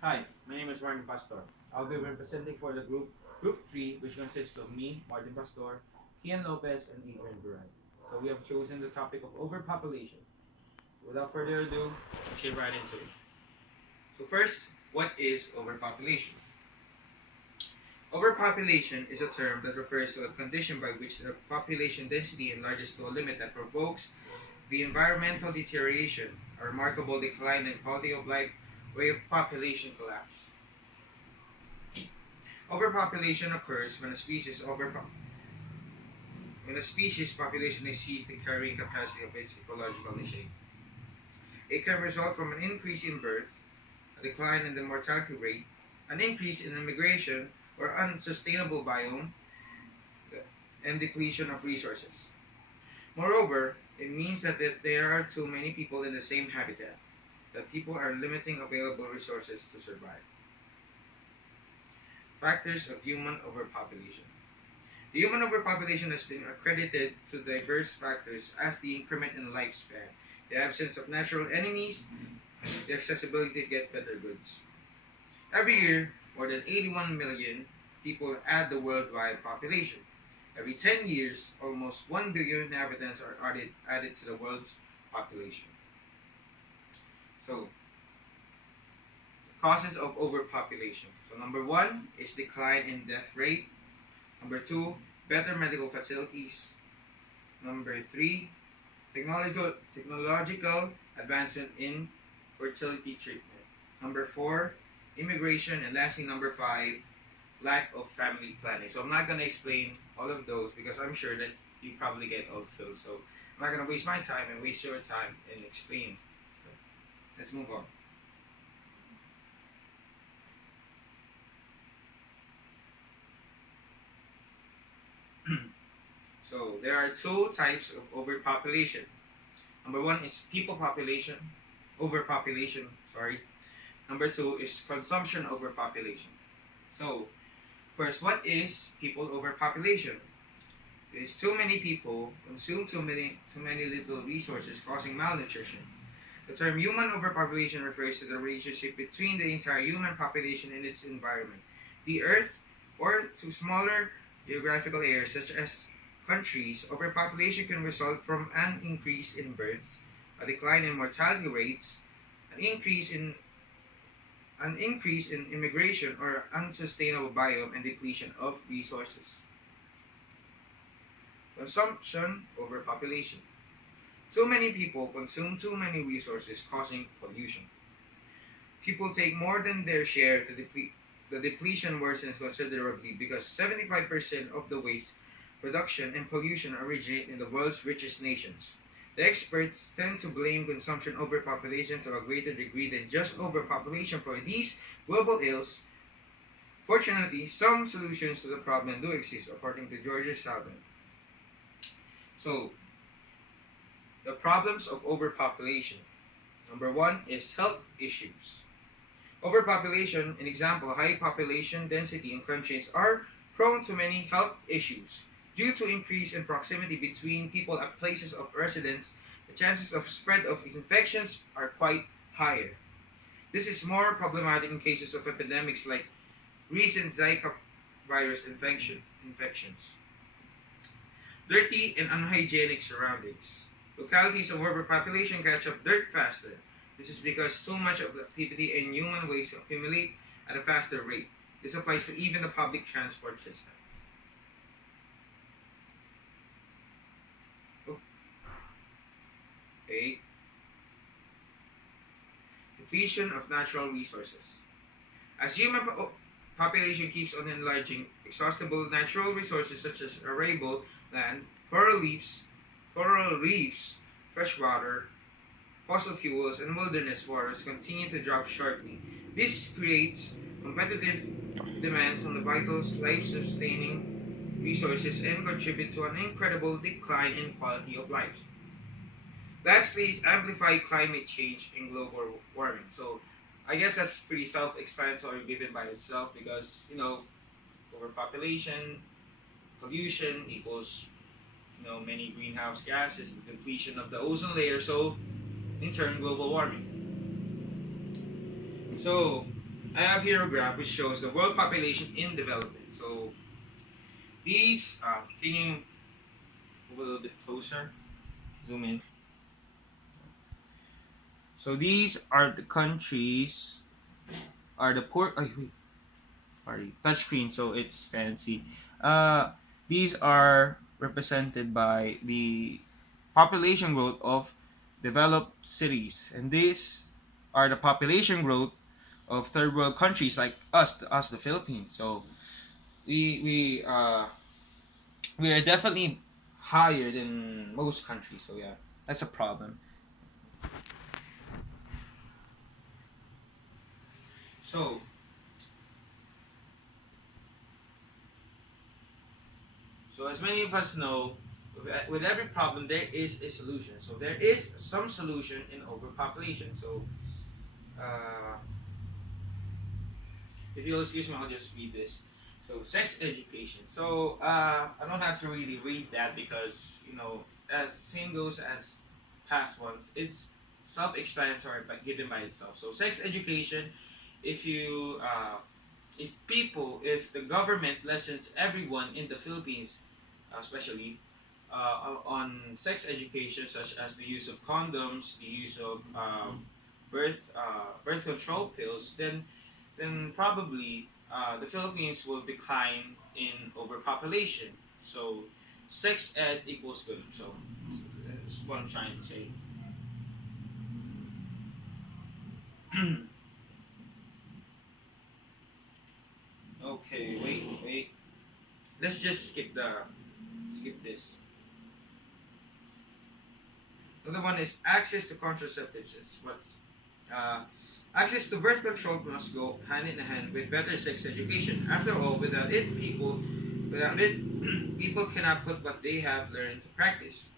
Hi, my name is Martin Pastor. I'll be representing for the Group 3, which consists of me, Martin Pastor, Kian Lopez, and Adrian Duran. So we have chosen the topic of overpopulation. Without further ado, let's get right into it. So first, what is overpopulation? Overpopulation is a term that refers to a condition by which the population density enlarges to a limit that provokes the environmental deterioration, a remarkable decline in quality of life, way of population collapse. Overpopulation occurs when a species population exceeds the carrying capacity of its ecological niche. It can result from an increase in birth, a decline in the mortality rate, an increase in immigration or unsustainable biome, and depletion of resources. Moreover, it means that there are too many people in the same habitat, that people are limiting available resources to survive. Factors of human overpopulation. The human overpopulation has been accredited to diverse factors as the increment in lifespan, the absence of natural enemies, the accessibility to get better goods. Every year, more than 81 million people add the worldwide population. Every 10 years, almost 1 billion inhabitants are added to the world's population. So, causes of overpopulation. So, number one is decline in death rate. Number two, better medical facilities. Number three, technological advancement in fertility treatment. Number four, immigration. And lastly, number five, lack of family planning. So I'm not going to explain all of those because I'm sure that you probably get all of those. So I'm not going to waste my time and waste your time in explaining. So let's move on. So there are two types of overpopulation. Number one is people population, overpopulation, sorry. Number two is consumption overpopulation. So first, what is people overpopulation? It is too many people consume too many little resources, causing malnutrition. The term human overpopulation refers to the relationship between the entire human population and its environment, the earth, or to smaller geographical areas such as countries. Overpopulation can result from an increase in birth, a decline in mortality rates, an increase in immigration or unsustainable biome and depletion of resources. Consumption overpopulation. Too many people consume too many resources, causing pollution. People take more than their share to deplete. The depletion worsens considerably because 75% of the waste production and pollution originate in the world's richest nations. The experts tend to blame consumption overpopulation to a greater degree than just overpopulation for these global ills. Fortunately, some solutions to the problem do exist, according to Georgia Southern. So, the problems of overpopulation. Number one is health issues. Overpopulation, an example, high population density in countries are prone to many health issues. Due to increase in proximity between people at places of residence, the chances of spread of infections are quite higher. This is more problematic in cases of epidemics like recent Zika virus infections. Dirty and unhygienic surroundings. Localities of overpopulation catch up dirt faster. This is because too much of the activity and human waste accumulate at a faster rate. This applies to even the public transport system. Okay. Depletion of natural resources. As human population keeps on enlarging, exhaustible natural resources such as arable land, coral reefs, fresh water, fossil fuels, and wilderness waters continue to drop sharply. This creates competitive demands on the vital life-sustaining resources and contribute to an incredible decline in quality of life. Lastly is amplify climate change and global warming. So I guess that's pretty self-explanatory given by itself because, overpopulation, pollution equals, many greenhouse gases, the depletion of the ozone layer, so in turn global warming. So I have here a graph which shows the world population in development. So these, can you move a little bit closer? Zoom in. So these are the countries, are the poor. Oh, wait, sorry, touchscreen. So it's fancy. These are represented by the population growth of developed cities, and these are the population growth of third world countries like us, the Philippines. So we we are definitely higher than most countries. So yeah, that's a problem. So as many of us know, with every problem there is a solution. So there is some solution in overpopulation. So uh, if you'll excuse me, I'll just read this. So sex education. So I don't have to really read that because as same goes as past ones. It's self-explanatory, but given by itself. So sex education. If you if the government lessons everyone in the Philippines, especially on sex education, such as the use of condoms, the use of birth control pills, then probably the Philippines will decline in overpopulation. So sex ed equals good. So that's what I'm trying to say. Okay, wait. Let's just skip this. The other one is access to contraceptives. It's what's uh, access to birth control must go hand in hand with better sex education. After all, without it, people cannot put what they have learned to practice.